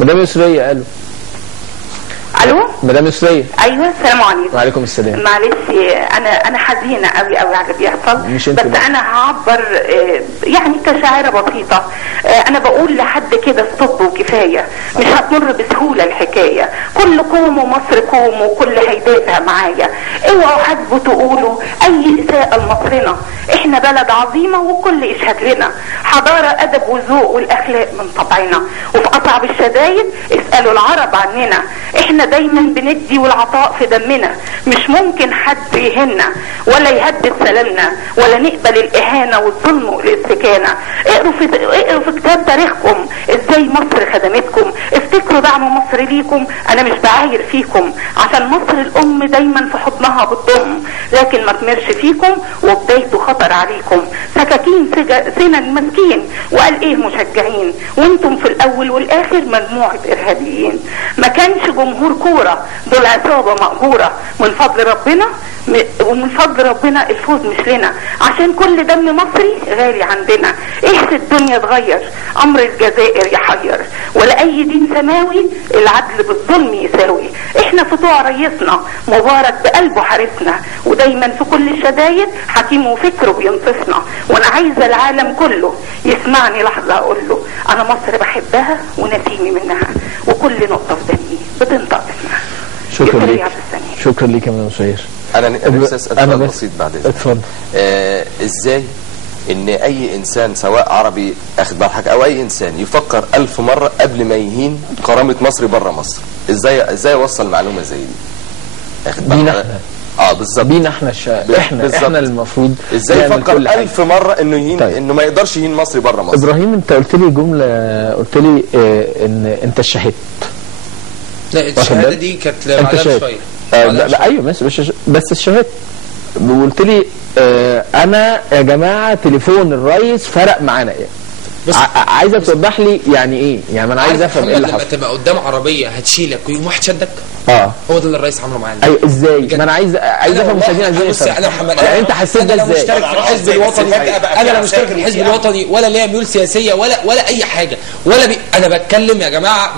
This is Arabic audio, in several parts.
مدام يسرية. الو مدام يسرية. ايوه السلام عليكم. وعليكم السلام. معلش انا حزينه قوي قوي على اللي بيحصل، بس انا هعبر يعني كشاعره بسيطه. انا بقول لحد كده ستوب وكفايه، مش هتمر بسهوله الحكايه. كل قوم ومصر قوم وكل هيدافع معايا. اوعوا حاسبوا تقولوا اي اساءه لمصرنا، احنا بلد عظيمه وكل يشهد لنا حضاره ادب وذوق والاخلاق من طبعنا، وفي اصعب الشدايد اسالوا العرب عننا. احنا دايما بندي والعطاء في دمنا، مش ممكن حد يهنا ولا يهدد سلامنا ولا نقبل الاهانه والظلم والاستكانه. اقروا في كتاب تاريخكم ازاي مصر خدمتكم، افتكروا دعم مصر ليكم. انا مش بعاير فيكم عشان مصر الام دايما في حضنها بتضم، لكن ما تمرش فيكم وبدايته خطر عليكم. سكاكين سنن مسكين وقال ايه مشجعين، وانتم في الاول والاخر مجموعه ارهابيين. ما كانش جمهور كوره، دول عصابه مأجوره. من فضل ربنا ومن فضل ربنا الفوز مش لنا، عشان كل دم مصري غالي عندنا. ايه الدنيا اتغير، امر الجزائر يحير، ولا اي دين سماوي العدل بالظلم يساوي. احنا فتوع ريسنا مبارك بقلبه حارسنا، ودايما في كل الشدايد حكيم وفكره بينصفنا. وانا عايزه العالم كله يسمعني لحظه اقول له انا مصر بحبها ونسيمي منها، وكل نقطه في دمي بتنطق اسمها. شكرا ليك. شكرا ليك يا مدام سهير. انا نفسي اسال سؤال بسيط بعد اذنك. اتفضل. ازاي ان اي انسان سواء عربي اخد بالك او اي انسان يفكر 1000 مره قبل ما يهين كرامه مصر بره مصر؟ ازاي يوصل معلومه زي دي؟ اخد بالك؟ بالظبط. بينا احنا احنا المفروض ازاي يفكر 1000 مره انه يهين. طيب. انه ما يقدرش يهين مصر بره مصر. ابراهيم انت قلت لي جمله، قلت لي ان انت الشهيد. لا الشهاده دي كانت بعدها شويه. لا ايوه بس الشهاده قلت لي انا يا جماعه تليفون الرئيس فرق معانا ايه. عايزك توضح لي يعني ايه، يعني انا عايز افهم ايه اللي حصل. لما تبقى قدام عربيه هتشيلك ويقوم واحد شدك، هو ده اللي الرئيس عمله معانا. ايوه ازاي؟ ما انا عايز افهم مشاهدينا ازاي. انا محمد يعني انت حسيت ده ازاي؟ انا مشترك في الحزب الوطني، انا لا مشترك في الحزب الوطني ولا ليا ميول سياسيه ولا اي حاجه انا بتكلم يا جماعه،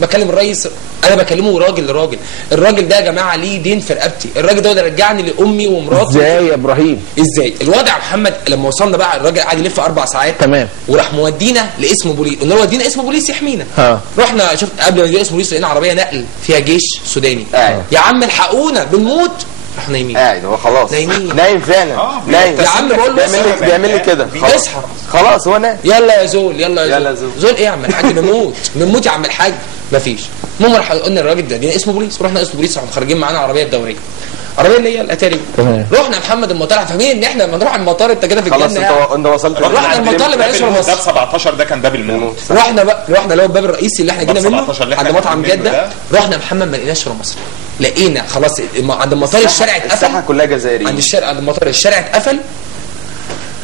بكلم الرئيس، انا بكلمه راجل لراجل. الراجل ده يا جماعه ليه دين في رقبتي، الراجل ده رجعني لامي ومراتي. ازاي يا ابراهيم؟ ازاي الوضع يا محمد؟ لما وصلنا بقى الراجل قعد يلف 4 ساعات تمام، وراح مودينا لاسم بوليس، قلنا له ودينا اسم بوليس يحمينا. رحنا شفت قبل ما نجي اسم بوليس لقينا عربيه نقل فيها جيش سوداني. يا عم الحقونا بنموت، احنا نايمين. قاعد هو خلاص نايم فعلا. نايم يا عم بقول له بيعمل لي كده اصحى خلاص هو نايم. يلا يا زول يلا زول ايه يا عم الحاج؟ بنموت يا عم الحاج. مفيش. المهم راح قلنا الراجل ده دينا اسمه بوليس، ورحنا اسم بوليس، راحوا خارجين معانا عربيه الدوريه، عربيه اللي هي الاتاري. رحنا محمد المطار، فاهمين ان احنا لما نروح المطار انت كده في الجنه. خلاص انت وصلت. رحنا المطار اللي بلاش مصر. باب 17 ده كان باب الموت. رحنا اللي هو الباب الرئيسي اللي احنا جينا منه عند مطعم جده. رحنا محمد ما لقيناش مصر، لقينا خلاص عند المطار الشارع اتقفل. الساحه كلها جزائريين. عند المطار الشارع اتقفل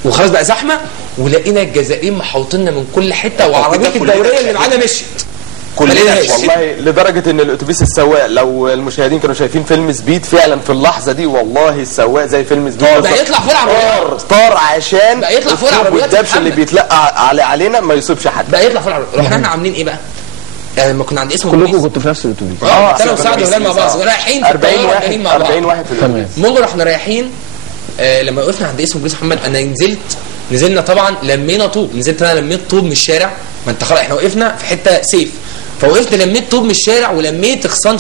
وخلاص بقى زحمه، ولقينا الجزائريين محوطيننا من كل حته، وعربيه الدوريه اللي معانا مشيت كلنا والله، لدرجه ان الاتوبيس السواق، لو المشاهدين كانوا شايفين فيلم سبيد فعلا في اللحظه دي، والله السواق زي فيلم سبيد بقى يطلع فوق العربيات، طار عشان بقى يطلع فوق العربيات والدبش اللي بيتلقى علينا ما يصيبش حد، بقى يطلع فوق العربيات. رحنا احنا عاملين ايه بقى؟ يعني لما كنا عند اسم كلكم كنتوا في نفس الاتوبيس؟ انا وسعد وهلال مع بعض رايحين 40 واحد في تمام. المهم رحنا رايحين، لما وقفنا عند اسم بوليس محمد انا نزلنا طبعا لمينا طوب، نزلت انا لميت طوب من الشارع، ما انت خلاص احنا وقفنا في حته سيف، فوقفت لميت طوب من الشارع ولميت اغصان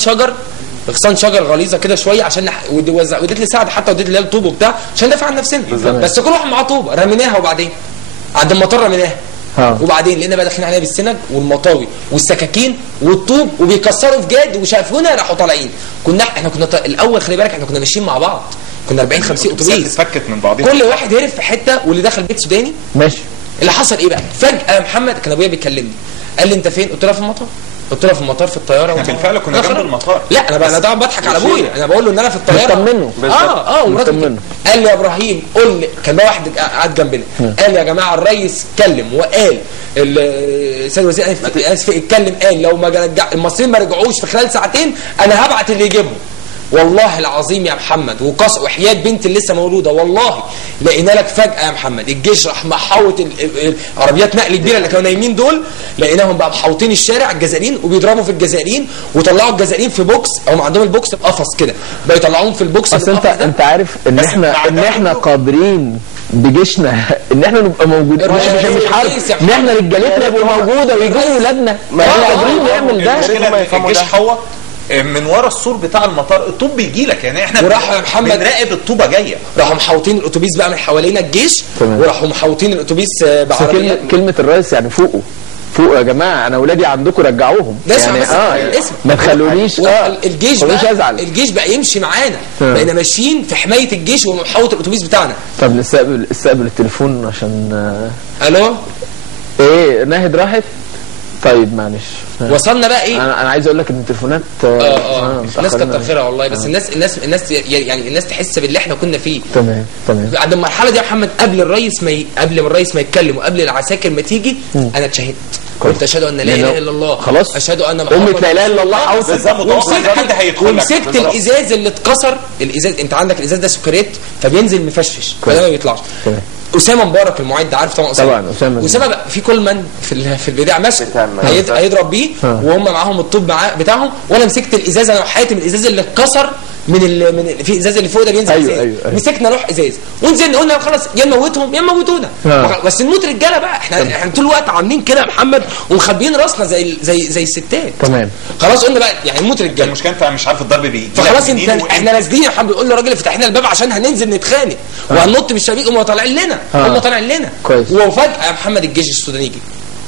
شجر غليظه كده شويه عشان وديت لي سعد حتى وديت لي الطوب وبتاع عشان ندافع عن نفسنا. بس كل واحد معاه طوب رميناها، وبعدين عند المطار رميناها، وبعدين لقينا بقى داخلين علينا بالسنج والمطاوي والسكاكين والطوب وبيكسروا في جاد وشافونا راحوا طالعين. احنا كنا الاول خلي بالك احنا كنا ماشيين مع بعض، كنا 40 50 اتوبيس اتفكت من بعضنا، كل واحد هرب في حته، واللي دخل بيت سوداني ماشي. اللي حصل ايه بقى؟ فجاه محمد كان ابويا بيكلمني قال لي انت فين؟ قلت له في المطار. قلت له في المطار في الطياره. احنا بالفعل كنا جنب المطار. لا انا طبعا بضحك على ابويا، انا بقول له ان انا في الطياره مطمنه. ومراته قال لي يا ابراهيم قول لي، كان بقى واحد قاعد جنبنا قال لي يا جماعه الرئيس اتكلم وقال السيد الوزير اسف اتكلم قال لو ما المصريين ما رجعوش في خلال ساعتين انا هبعت اللي يجيبهم. والله العظيم يا محمد وحياة بنت اللي لسه مولوده والله لقينا لك فجاه يا محمد الجيش راح محوط عربيات نقل كبيره اللي كانوا نايمين دول، لقيناهم بقى محوطين الشارع الجزائريين وبيضربوا في الجزائريين وطلعوا الجزائريين في بوكس، او عندهم البوكس بقفص كده بقى يطلعوهم في البوكس. اصل انت عارف ان احنا قادرين بجيشنا ان احنا نبقى موجودين، مش حرب، ان احنا رجالتنا يبقوا موجوده ويجوا ولادنا، ما احنا قادرين نعمل ده. الجيش هو من ورا السور بتاع المطار الطوب بيجي لك، يعني احنا بنراقب الطوبه جايه. راحوا محوطين الاتوبيس بقى من حوالينا الجيش، وراحوا محوطين الاتوبيس بعربيه. كلمه الرئيس يعني فوقوا يا جماعه، انا اولادي عندكم رجعوهم يعني ما تخلونيش الجيش بقى الجيش بقى يمشي معانا، بقينا ماشيين في حمايه الجيش ومحوط الاتوبيس بتاعنا. طب نستقبل التليفون عشان الو ايه ناهد راحت. طيب معلش وصلنا بقى ايه. انا عايز اقول لك ان التليفونات الناس كتر خيرها والله، بس الناس يعني الناس تحس باللي احنا كنا فيه. تمام عند المرحله دي يا محمد قبل ما الرئيس ما يتكلم وقبل العساكر ما تيجي انا اتشهدت، قلت اشهد ان لا اله الا الله، خلاص اشهد ان محمد لا اله الا الله، ومسكت الازاز اللي اتكسر. الازاز انت عندك الازاز ده سكريت فبينزل مفشفش فده ما بيطلعش. أسامة مبارك المعد، عارف طبعا أسامة بقى في كل من في البداية مسك هيضرب بيه وهم معاهم الطب بتاعهم، وانا مسكت الازاز انا وحاتم الازاز اللي اتكسر من في الازاز اللي فوق ده بينزل أيوة. مسكنا لوح ازاز ونزلنا قلنا خلاص يا نموتهم يا نموتونا، بس نموت رجاله بقى. احنا طول الوقت عاملين كده يا محمد ومخبيين راسنا زي الستات. تمام خلاص قلنا بقى يعني نموت رجاله. المشكله انت مش عارف الضرب بيه، فخلاص احنا نازلين يا محمد بنقول للراجل افتح لنا الباب عشان هننزل نتخانق وهننط من الشبابيك هم طالعين لنا وفجاه يا محمد الجيش السوداني جه،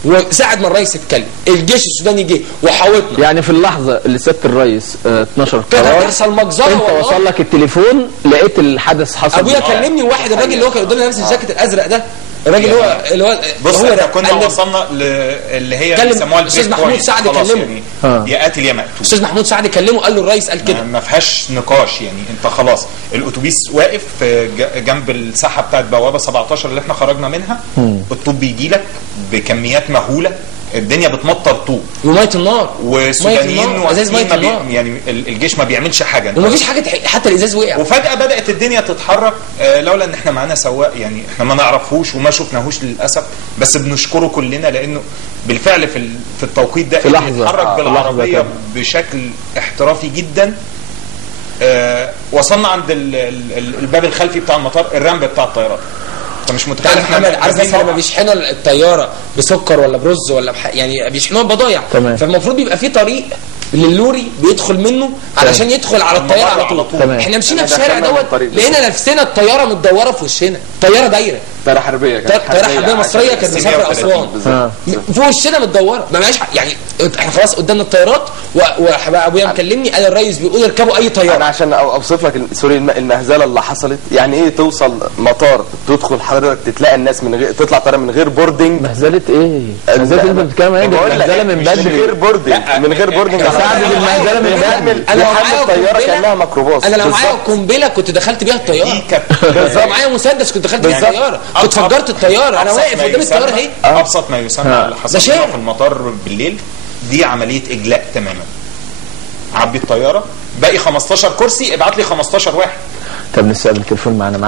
وساعد ما الرئيس اتكلم الجيش السوداني جه وحاوطنا. يعني في اللحظه اللي سياده الرئيس 12 كده هيحصل مجزره. انت وصل لك التليفون لقيت الحدث حصل. ابويا كلمني وواحد الراجل اللي هو كان قدامي نفس الجاكيت الازرق ده، الراجل اللي هو بص احنا كنا وصلنا اللي هي بيسموها الاستاذ محمود سعد كلمه يا قاتل يا مقتول. الاستاذ محمود سعد كلمه قال له الرئيس قال كده، ما فيهاش نقاش. يعني انت خلاص الاتوبيس واقف جنب الساحه بتاعت بوابه 17 اللي احنا خرجنا منها، الطوب بيجي لك بكميات مهوله، الدنيا بتمطر طوب وميه النار وسودانيين يعني الجيش ما بيعملش حاجه ومفيش حاجه حتى الازاز وقع. وفجاه بدات الدنيا تتحرك لولا ان احنا معانا سواق يعني احنا ما نعرفوش وما شفناهوش للاسف، بس بنشكره كلنا لانه بالفعل في التوقيت ده اتحرك بالعربيه بشكل احترافي جدا. وصلنا عند الباب الخلفي بتاع المطار، الرمب بتاع الطيارات. انت مش متخيل محمد عارف الناس لما بيشحنوا الطياره بسكر ولا برز ولا يعني بيشحنوها بضايع، فالمفروض بيبقى في طريق للوري بيدخل منه علشان يدخل على الطياره على طول. احنا مشينا في الشارع دوت لقينا نفسنا الطياره متدوره في وشنا، طياره دايره، طياره حربيه مصريه كانت مسافره اسوان في وشنا متدوره ما معاش يعني. احنا خلاص قدامنا الطيارات وابويا مكلمني قال الرئيس بيقول اركبوا اي طياره. انا عشان اوصف لك سوري المهزله اللي حصلت، يعني ايه توصل مطار تدخل حضرتك تلاقي الناس من غير تطلع طياره من غير بوردنج. مهزله ايه؟ مهزله انت بتتكلم ايه؟ مهزله من بدري من غير بوردنج ساعد المهزله من بدري. انا معايا الطياره كانها ميكروباص. انا لو معايا قنبله كنت دخلت بيها الطياره، لو معايا مسدس كنت دخلت بيها الطياره، كنت فجرت الطياره. انا واقف قدام الطياره اهي. ابسط ما يسمى اللي حصل في المطار بالليل دي عمليه اجلاء تماما. عبي الطياره باقي 15 كرسي ابعت لي 15 واحد. طب نستقبل التليفون معانا